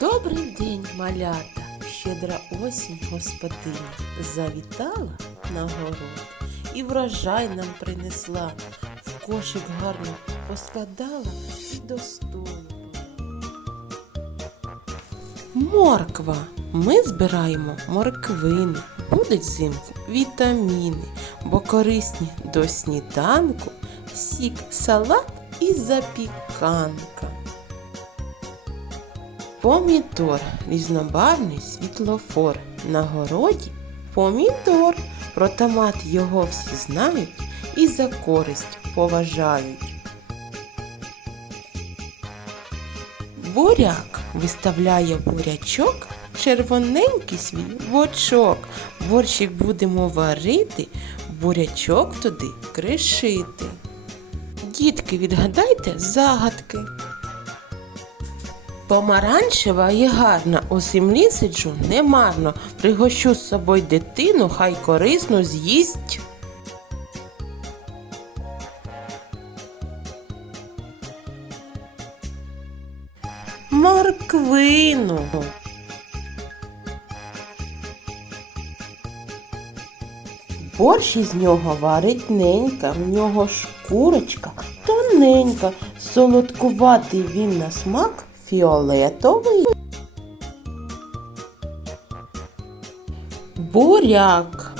Добрий день, малята! Щедра осінь господиня завітала на город і врожай нам принесла, в кошик гарно поскладала і до. Морква. Ми збираємо морквини, будуть взимку вітаміни, бо корисні до сніданку, сік, салат і запіканка. Помідор різнобарвний світлофор. На городі помідор. Про томат його всі знають і за користь поважають. Буряк виставляє бурячок, червоненький свій бочок. Борщик будемо варити, бурячок туди кришити. Дітки, відгадайте загадки. Помаранчева і гарна, у землі сиджу немарно. Пригощу з собою дитину, хай корисно з'їсть. Морквину. Борщ із нього варить ненька, в нього шкурочка тоненька, солодкуватий він на смак фіолетовий. Буряк.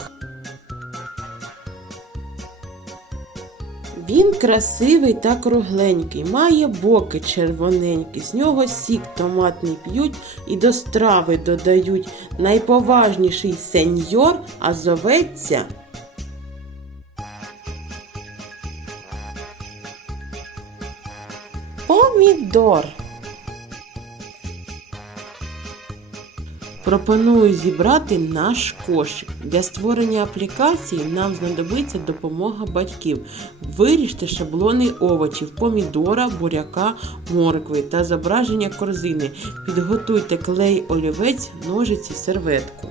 Він красивий та кругленький, має боки червоненькі, з нього сік томатний п'ють і до страви додають. Найповажніший сеньор, а зоветься Помідор. Пропоную зібрати наш кошик. Для створення аплікації нам знадобиться допомога батьків. Виріжте шаблони овочів, помідора, буряка, моркви та зображення корзини. Підготуйте клей олівець, ножиці, серветку.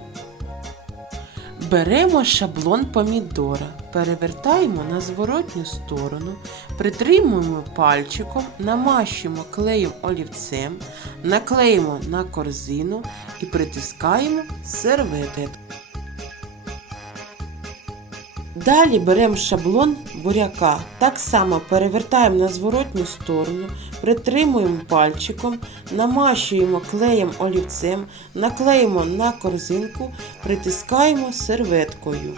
Беремо шаблон помідора, перевертаємо на зворотню сторону, притримуємо пальчиком, намащуємо клеєм олівцем, наклеїмо на корзину і притискаємо серветет. Далі беремо шаблон буряка. Так само перевертаємо на зворотню сторону, притримуємо пальчиком, намащуємо клеєм олівцем, наклеїмо на корзинку, притискаємо серветкою.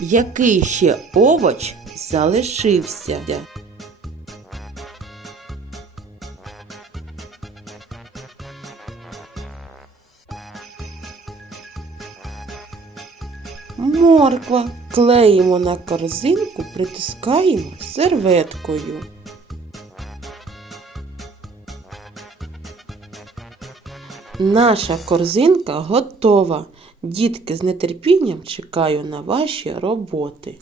Який ще овоч залишився? Морква клеїмо на корзинку, притискаємо серветкою. Наша корзинка готова. Дітки з нетерпінням чекаю на ваші роботи.